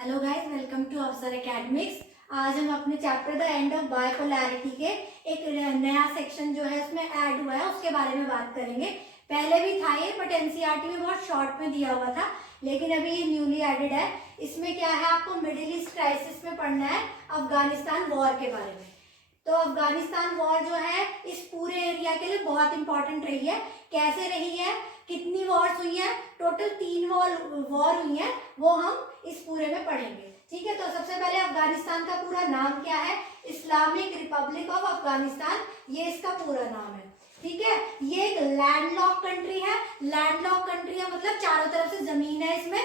Hello guys, welcome to अफसर academics. आज हम अपने चैप्टर द एंड ऑफ बायोपोलैरिटी के एक नया सेक्शन जो है उसमें ऐड हुआ है उसके बारे में बात करेंगे। पहले भी था ये, बट एनसीईआरटी में बहुत शॉर्ट में दिया हुआ था, लेकिन अभी ये न्यूली एडेड है। इसमें क्या है, आपको मिडिल ईस्ट क्राइसिस में पढ़ना है, अफगानिस्तान वॉर के बारे में। तो अफगानिस्तान वॉर जो है इस पूरे एरिया के लिए बहुत इंपॉर्टेंट रही है। कैसे रही है, कितनी वॉर्स हुई है, टोटल 3 वॉर हुई है, वो हम इस पूरे में पढ़ेंगे। ठीक है, तो सबसे पहले अफगानिस्तान का पूरा नाम क्या है? इस्लामिक रिपब्लिक ऑफ अफगानिस्तान, ये इसका पूरा नाम है। ठीक है, ये एक लैंडलॉक कंट्री है। लैंडलॉक कंट्री है मतलब चारों तरफ से जमीन है, इसमें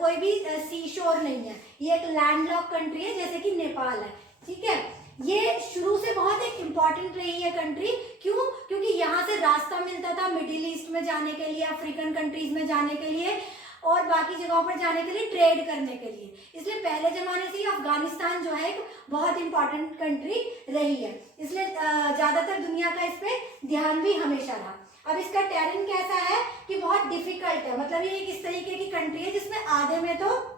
कोई भी सी शोर नहीं है। ये एक लैंडलॉक कंट्री है, जैसे कि नेपाल है। ठीक है, ये शुरू से बहुत एक इम्पॉर्टेंट रही है कंट्री। क्यों? क्योंकि यहाँ से रास्ता मिलता था मिडिल ईस्ट में जाने के लिए, अफ्रीकन कंट्रीज में जाने के लिए और बाकी जगहों पर जाने के लिए, ट्रेड करने के लिए। इसलिए पहले जमाने से ही अफगानिस्तान जो है एक बहुत इंपॉर्टेंट कंट्री रही है, इसलिए ज्यादातर दुनिया का इस पे ध्यान भी हमेशा रहा। अब इसका टेरेन कैसा है कि बहुत डिफिकल्ट है, मतलब ये एक इस तरीके की कंट्री है जिसमें आधे में तो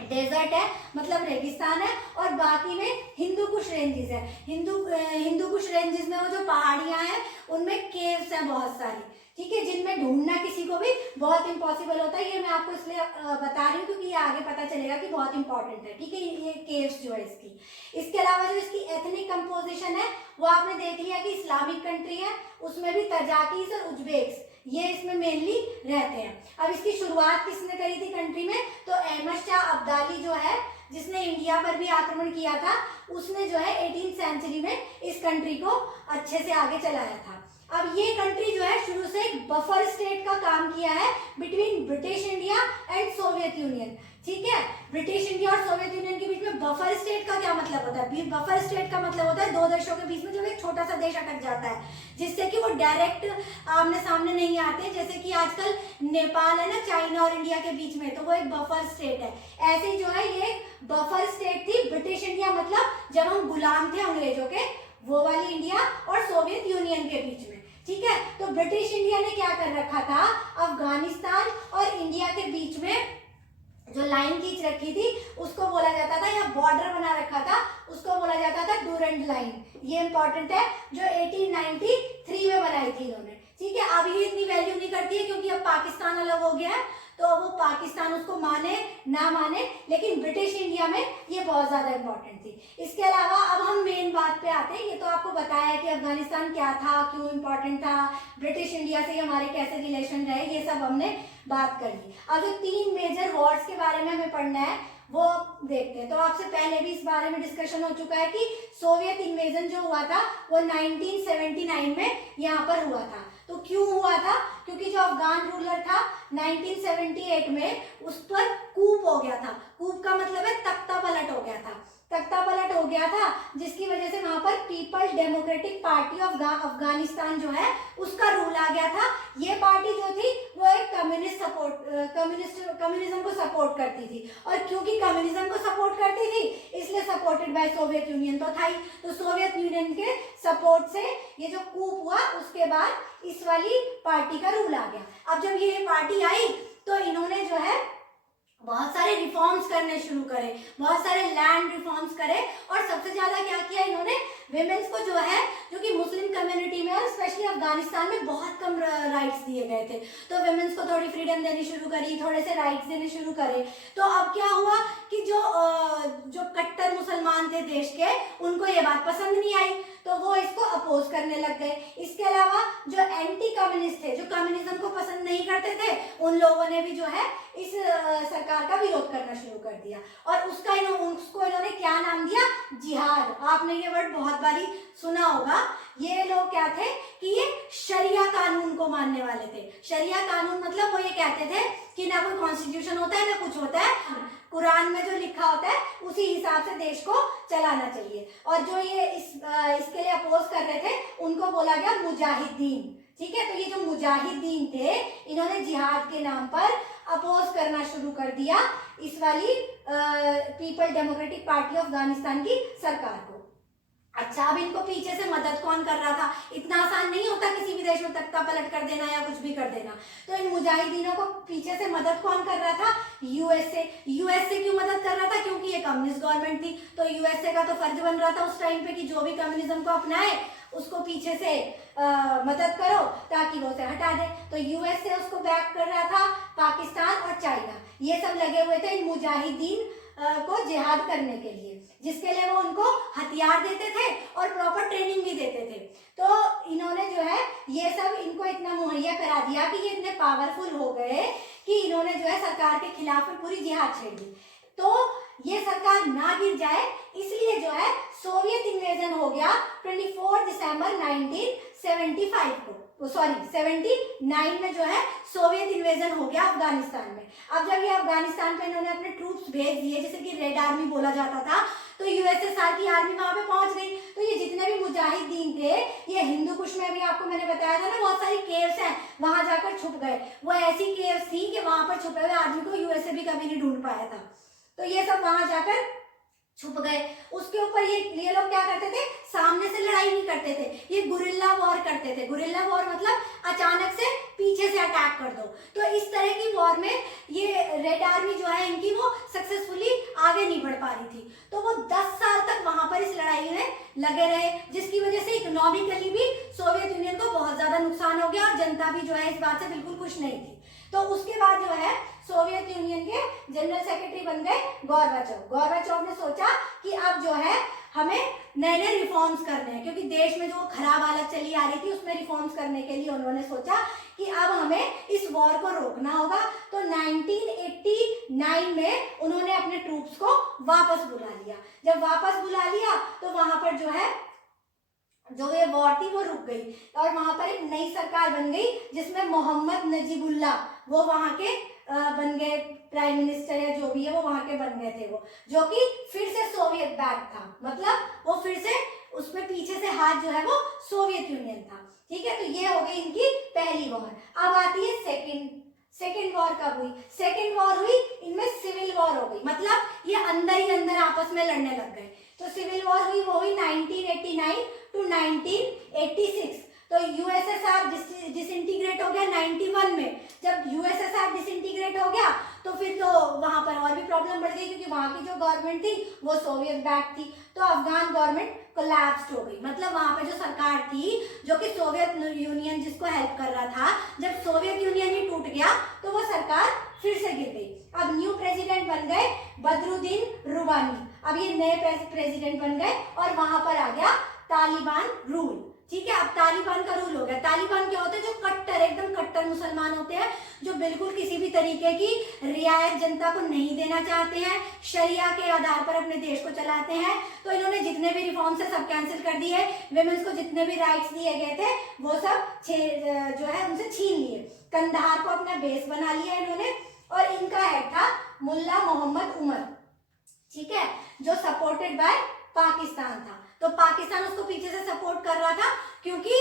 डेजर्ट है, मतलब रेगिस्तान है, और बाकी में हिंदू कुश रेंजेस है। हिंदू कुश रेंजेस में वो जो पहाड़ियां हैं उनमें केव्स है बहुत सारी। ठीक है, जिनमें ढूंढना किसी को भी बहुत इम्पॉसिबल होता है। ये मैं आपको इसलिए बता रही हूँ क्योंकि ये आगे पता चलेगा कि बहुत इंपॉर्टेंट है। ठीक है, ये केव्स जो है इसकी। इसके अलावा जो इसकी एथनिक कंपोजिशन है वो आपने देख लिया कि इस्लामिक कंट्री है, उसमें भी तजाकीस और उज्बेक्स ये इसमें मेनली रहते हैं। अब इसकी शुरुआत किसने करी थी कंट्री में? तो अहमद शाह अब्दाली जो है, जिसने इंडिया पर भी आक्रमण किया था, उसने जो है 18th सेंचुरी में इस कंट्री को अच्छे से आगे चलाया था। अब ये कंट्री जो है शुरू से एक बफर स्टेट का काम किया है between British India and Soviet union. ठीक है, ब्रिटिश इंडिया और सोवियत यूनियन के बीच में बफर स्टेट का क्या मतलब होता है? बफर स्टेट का मतलब होता है दो देशों के बीच में जब एक छोटा सा देश अटक जाता है, जिससे कि वो डायरेक्ट आमने सामने नहीं आते, जैसे कि आजकल नेपाल है ना चाइना और इंडिया के बीच में, तो वो एक बफर स्टेट है। ऐसे ही जो है ये बफर स्टेट थी ब्रिटिश इंडिया, मतलब जब हम गुलाम थे अंग्रेजों के, वो वाली इंडिया और सोवियत यूनियन के बीच में। ठीक है, तो ब्रिटिश इंडिया ने क्या कर रखा था, अफगानिस्तान और इंडिया के बीच में जो लाइन खींच रखी थी उसको बोला जाता था, या बॉर्डर बना रखा था उसको बोला जाता था डूरंड लाइन। ये इंपॉर्टेंट है, जो 1893 में बनाई थी इन्होंने। ठीक है, अब ये इतनी वैल्यू नहीं करती है क्योंकि अब पाकिस्तान अलग हो गया है, तो वो पाकिस्तान उसको माने ना माने, लेकिन ब्रिटिश इंडिया में ये बहुत ज्यादा इंपॉर्टेंट थी। इसके अलावा अब हम मेन बात पे आते हैं। ये तो आपको बताया कि अफगानिस्तान क्या था, क्यों इंपॉर्टेंट था, ब्रिटिश इंडिया से हमारे कैसे रिलेशन रहे, ये सब हमने बात कर ली। अब जो 3 मेजर वॉर्स के बारे में हमें पढ़ना है वो देखते हैं। तो आपसे पहले भी इस बारे में डिस्कशन हो चुका है कि सोवियत इन्वेजन जो हुआ था वो 1979 में यहाँ पर हुआ था। तो क्यों हुआ था? क्योंकि जो अफगान रूलर था 1978 में उस पर कूप हो गया था। कूप का मतलब है तख्ता पलट हो गया था। तख्ता पलट हो गया था जिसकी वजह से वहां पर people democratic party of Afghanistan जो है उसका रूल आ गया था। ये पार्टी जो थी वो एक कम्युनिज्म को सपोर्ट करती थी, और क्योंकि कम्युनिज्म को सपोर्ट करती थी इसलिए सपोर्टेड बाय सोवियत यूनियन तो था ही। तो सोवियत यूनियन के सपोर्ट से ये जो कूप हुआ उसके बाद इस वाली पार्टी का रूल आ गया। अब जब ये पार्टी आई तो इन्होंने जो है बहुत सारे रिफॉर्म्स करने शुरू करे, बहुत सारे लैंड रिफॉर्म्स करे, और सबसे ज्यादा क्या किया इन्होंने, विमेन्स को जो है, जो कि मुस्लिम कम्युनिटी में और स्पेशली अफगानिस्तान में बहुत कम राइट्स दिए गए थे, तो विमेन्स को थोड़ी फ्रीडम देनी शुरू करी, थोड़े से राइट्स देने शुरू करे। तो अब क्या हुआ कि जो कट्टर मुसलमान थे देश के, उनको ये बात पसंद नहीं आई, तो वो इसको अपोज करने लग गए। इसके अलावा जो एंटी कम्युनिस्ट थे, जो कम्युनिज्म को पसंद नहीं करते थे, उन लोगों ने भी जो है इस सरकार का विरोध करना शुरू कर दिया, और उसको इन्होंने क्या नाम दिया? जिहाद। आपने ये वर्ड बहुत बारी सुना होगा। ये लोग क्या थे कि ये शरिया कानून को मानने वाले थे। शरिया कानून मतलब वो ये कहते थे कि ना कोई कॉन्स्टिट्यूशन होता है ना कुछ होता है, कुरान में जो लिखा होता है उसी हिसाब से देश को चलाना चाहिए। और जो ये इसके लिए अपोज कर रहे थे उनको बोला गया मुजाहिदीन। ठीक है, तो ये जो मुजाहिदीन थे इन्होंने जिहाद के नाम पर अपोज करना शुरू कर दिया इस वाली people democratic party of Afghanistan की सरकार को। अच्छा, अब इनको पीछे से मदद कौन कर रहा था? इतना आसान नहीं होता किसी भी देश में तख्ता पलट कर देना या कुछ भी कर देना। तो इन मुजाहिदीनों को पीछे से मदद कौन कर रहा था? यूएसए। यूएसए क्यों मदद कर रहा था? कम्युनिस्ट गवर्नमेंट थी, तो यूएसए का तो फर्ज बन रहा था उस टाइम पे कि जो भी कम्युनिज्म को अपनाए उसको पीछे से मदद करो ताकि वो उसे हटा दे। तो यूएसए उसको बैक कर रहा था, पाकिस्तान और चाइना ये सब लगे हुए थे इन मुजाहिदीन को जिहाद करने के लिए, जिसके लिए वो उनको हथियार देते थे और प्रॉपर ट्रेनिंग भी देते थे। तो इन्होंने जो है ये सब इनको इतना मुहैया करा दिया कि ये इतने पावरफुल हो गए कि इन्होंने जो है सरकार के खिलाफ में पूरी जिहाद छेड़ दी। तो ये सरकार ना गिर जाए इसलिए जो है सोवियत इन्वेजन हो गया 24 दिसंबर 1975 को, सॉरी 79 में जो है सोवियत इन्वेजन हो गया अफगानिस्तान में। अब जब ये अफगानिस्तान पे इन्होंने अपने ट्रूप्स भेज दिए, जैसे कि रेड आर्मी बोला जाता था, तो यूएसएसआर की आर्मी वहां पे पहुंच गई। तो ये जितने भी मुजाहिदीन थे, ये हिंदू कुश में भी आपको मैंने बताया था ना, बहुत सारी केव्स हैं, वहां जाकर छुप गए। वो ऐसी केव्स थी कि वहां पर छुपे हुए आदमी को यूएसए भी कभी नहीं ढूंढ पाया था। तो ये सब वहां जाकर छुप गए। उसके ऊपर ये लोग क्या करते थे, सामने से लड़ाई नहीं करते थे, ये गुरिल्ला वॉर करते थे। गुरिल्ला वॉर मतलब अचानक से पीछे से अटैक कर दो। तो इस तरह की वॉर में ये रेड आर्मी जो है इनकी वो सक्सेसफुली आगे नहीं बढ़ पा रही थी। तो वो 10 साल तक वहां पर इस लड़ाई में लगे रहे, जिसकी वजह से इकोनॉमिकली भी सोवियत यूनियन को बहुत ज्यादा नुकसान हो गया और जनता भी जो है इस बात से बिल्कुल खुश नहीं थी। तो उसके बाद जो है सोवियत यूनियन के जनरल सेक्रेटरी बन गए गोर्बाचोव। गोर्बाचोव ने सोचा कि अब जो है हमें नए नए रिफॉर्म्स करने हैं, क्योंकि देश में जो खराब हालत चली आ रही थी उसमें रिफॉर्म्स करने के लिए उन्होंने सोचा कि अब हमें इस वॉर को रोकना होगा। तो 1989 में उन्होंने अपने ट्रूप्स को वापस बुला लिया। जब वापस बुला लिया तो वहां पर जो है जो ये वॉर थी वो रुक गई और वहां पर एक नई सरकार बन गई जिसमें मोहम्मद नजीबुल्लाह वो वहां के बन गए प्राइम मिनिस्टर या जो भी है वो वहां के बन गए थे, वो जो कि फिर से सोवियत बैक था, मतलब वो फिर से उसमें पीछे से हाथ जो है वो सोवियत यूनियन था। ठीक है, तो ये हो गई इनकी पहली वॉर। अब आती है सेकेंड वॉर कब हुई? सेकेंड वॉर हुई इनमें सिविल वॉर हो गई, मतलब ये अंदर ही अंदर आपस में लड़ने लग गए। तो सिविल वॉर हुई वो हुई 1989 टू 1986। तो यूएसएसआर डिसइंटीग्रेट हो गया 91 में। जब यूएसएसआर डिसइंटीग्रेट हो गया तो फिर तो वहां पर और भी प्रॉब्लम बढ़ गई, क्योंकि वहां की जो गवर्नमेंट थी वो सोवियत बैक थी। तो अफगान गवर्नमेंट कोलैप्स्ड हो गई, मतलब वहां पे जो सरकार थी जो कि सोवियत यूनियन जिसको हेल्प कर रहा था, जब सोवियत यूनियन ही टूट गया तो वो सरकार फिर से गिर गई। अब न्यू प्रेसिडेंट बन गए बदरुद्दीन रुबानी। अब ये नए प्रेसिडेंट बन गए और वहां पर आ गया तालिबान रूल। ठीक है, अब तालिबान का रूल हो गया। तालिबान क्या होते हैं? जो कट्टर एकदम कट्टर मुसलमान होते हैं, जो बिल्कुल किसी भी तरीके की रियायत जनता को नहीं देना चाहते हैं, शरिया के आधार पर अपने देश को चलाते हैं। तो इन्होंने जितने भी रिफॉर्म्स है सब कैंसिल कर दिए। विमेंस को जितने भी राइट्स दिए गए थे वो सब जो है उनसे छीन लिए। कंधार को अपना बेस बना लिया इन्होंने और इनका हेड था मुल्ला मोहम्मद उमर, ठीक है, जो सपोर्टेड बाय पाकिस्तान था। तो पाकिस्तान उसको पीछे से सपोर्ट कर रहा था क्योंकि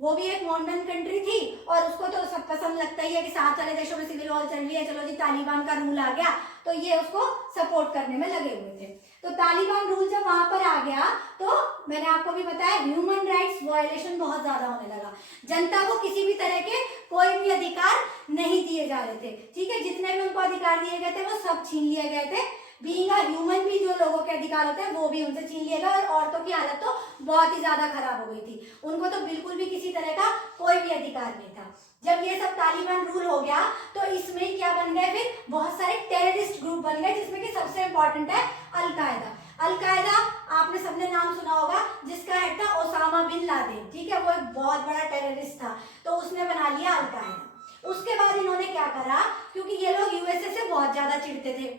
वो भी एक मॉडर्न कंट्री थी और उसको तो सब पसंद लगता ही है कि साथ वाले देशों में सिविल वॉर चल रही है, चलो जी तालिबान का रूल आ गया, तो ये उसको सपोर्ट करने में लगे हुए थे। तो तालिबान रूल जब वहां पर आ गया तो मैंने आपको भी बताया ह्यूमन राइट्स वायलेशन बहुत ज्यादा होने लगा। जनता को किसी भी तरह के कोई भी अधिकार नहीं दिए जा रहे थे। ठीक है, जितने भी उनको अधिकार दिए गए थे वो सब छीन लिए गए थे। बीइंग अ ह्यूमन भी जो लोगों के अधिकार होते हैं वो भी उनसे छीन लिए गए और औरतों की हालत तो बहुत ही ज्यादा खराब हो गई थी। उनको तो बिल्कुल भी किसी तरह का कोई भी अधिकार नहीं था। जब ये सब तालिबान रूल हो गया तो इसमें क्या बन गए, फिर बहुत सारे टेररिस्ट ग्रुप बन गए, जिसमें कि सबसे इंपॉर्टेंट है अलकायदा। अलकायदा आपने सबने नाम सुना होगा, जिसका हेड था ओसामा बिन लादेन। ठीक है, वो एक बहुत बड़ा टेररिस्ट था, तो उसने बना लिया अलकायदा। उसके बाद इन्होंने क्या करा, क्योंकि ये लोग यूएसए से बहुत ज्यादा चिढ़ते थे,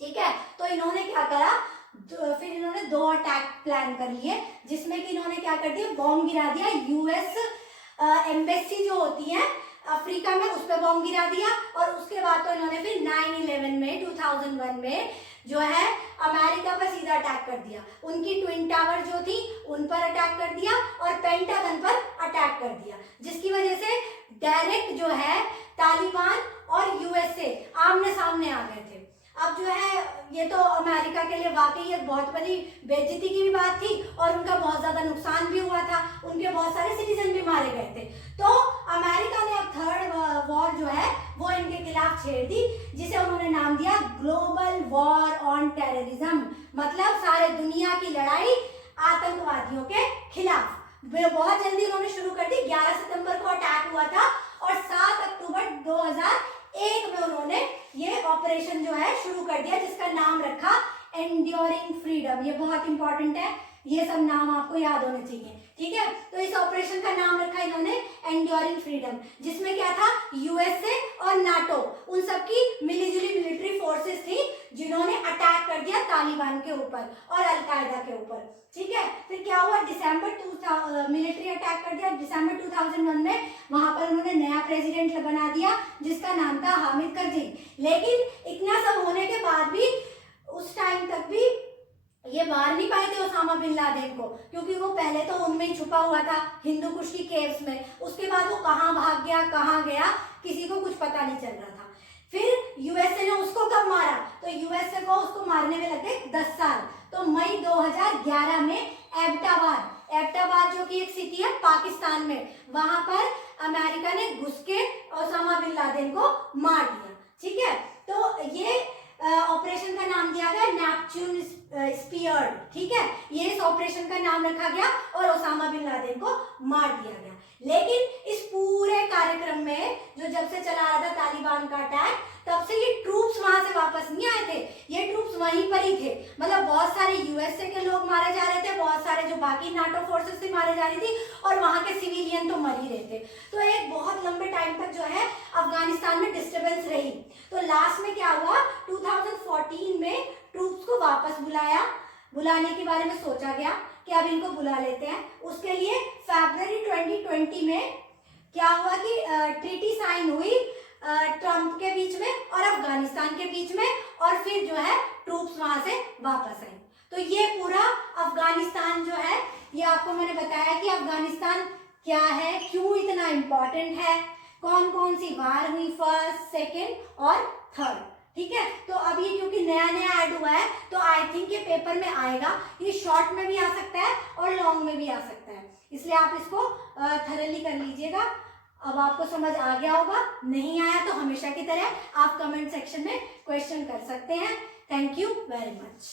ठीक है, तो इन्होंने क्या करा, फिर इन्होंने 2 अटैक प्लान कर लिए, जिसमें कि इन्होंने क्या कर दिया, बॉम्ब गिरा दिया यूएस एम्बेसी जो होती है अफ्रीका में, उस पर बॉम्ब गिरा दिया। और उसके बाद तो इन्होंने फिर 9/11 में 2001 में जो है अमेरिका पर सीधा अटैक कर दिया। उनकी ट्विन टावर जो थी उन पर अटैक कर दिया और पेंटागन पर अटैक कर दिया, जिसकी वजह से डायरेक्ट जो है तालिबान और यूएसए आमने सामने आ गए थे। अब जो है ये तो अमेरिका के लिए वाकई एक बहुत बड़ी बेइज्जती की भी बात थी और उनका बहुत ज्यादा नुकसान भी हुआ था, उनके बहुत सारे सिटीजन भी मारे गए थे। तो अमेरिका ने अब थर्ड वॉर जो है वो इनके खिलाफ छेड़ दी, जिसे उन्होंने नाम दिया ग्लोबल वॉर ऑन टेररिज्म, मतलब सारे दुनिया की लड़ाई आतंकवादियों के खिलाफ। बहुत जल्दी उन्होंने शुरू कर दी। 11 सितंबर को अटैक हुआ था और 7 अक्टूबर 2001 में उन्होंने ये ऑपरेशन जो है शुरू कर दिया, जिसका नाम रखा एंड्योरिंग फ्रीडम। ये बहुत इंपॉर्टेंट है, ये सब नाम आपको याद होने चाहिए, ठीक है। तो इस ऑपरेशन का नाम रखा इन्होंने एंड्योरिंग फ्रीडम, जिसमें क्या था, यूएसए और नाटो उन सबकी मिलीजुली मिलिट्री फोर्सेस थी, जिन्होंने अटैक कर दिया तालिबान के ऊपर और अलकायदा के ऊपर, ठीक है। फिर क्या हुआ, मिलिट्री अटैक कर दिया दिसंबर 2001 में। वहां पर उन्होंने नया प्रेसिडेंट बना दिया, जिसका नाम था हामिद करज़ई। लेकिन इतना सब होने के बाद भी उस टाइम तक भी ये मार नहीं पाए थे ओसामा बिन लादेन को, क्योंकि वो पहले तो उनमें ही छुपा हुआ था हिंदू कुश की केव्स में। उसके बाद वो कहाँ भाग गया, कहाँ गया, किसी को कुछ पता नहीं चल रहा था। फिर यूएसए ने उसको कब मारा, तो यूएसए को उसको मारने में लगे 10 साल। तो मई 2011 में एबटाबाद जो कि एक सिटी है पाकिस्तान में, वहां पर अमेरिका ने घुस के ओसामा बिन लादेन को मार दिया, ठीक है। तो ये ऑपरेशन का नाम दिया गया नेपच्यून स्पीयर, ठीक है। ये इस ऑपरेशन का नाम रखा गया और ओसामा बिन लादेन को मार दिया गया। लेकिन इस पूरे कार्यक्रम में जो जब से चला रहा था तालिबान का अटैक, तब से ये ट्रूप्स वहां से वापस नहीं आए थे, ये ट्रूप्स वहीं पर ही थे। मतलब बहुत सारे यूएसए के लोग मारे जा रहे थे, बहुत सारे जो बाकी नाटो फोर्सेस थी मारे जा रही थी, और वहां के सिविलियन तो मर ही रहे थे। तो एक बहुत लंबे टाइम तक जो है अफगानिस्तान में डिस्टर्बेंस रही। तो लास्ट में क्या हुआ, 2014 में ट्रूप्स को वापस बुलाने के बारे में सोचा गया कि अब इनको बुला लेते हैं। उसके लिए फरवरी 2020 में क्या हुआ कि ट्रीटी साइन हुई ट्रंप के बीच में और अफगानिस्तान के बीच में, और फिर जो है ट्रूप्स वहां से वापस आए। तो ये पूरा अफगानिस्तान जो है, ये आपको मैंने बताया कि अफगानिस्तान क्या है, क्यों इतना इम्पोर्टेंट है, कौन कौन सी वार हुई, फर्स्ट, सेकेंड और थर्ड, ठीक है। तो अब ये क्योंकि नया ऐड हुआ है, तो आई थिंक ये पेपर में आएगा। ये शॉर्ट में भी आ सकता है और लॉन्ग में भी आ सकता है, इसलिए आप इसको थरली कर लीजिएगा। अब आपको समझ आ गया होगा, नहीं आया तो हमेशा की तरह आप कमेंट सेक्शन में क्वेश्चन कर सकते हैं। Thank you very much.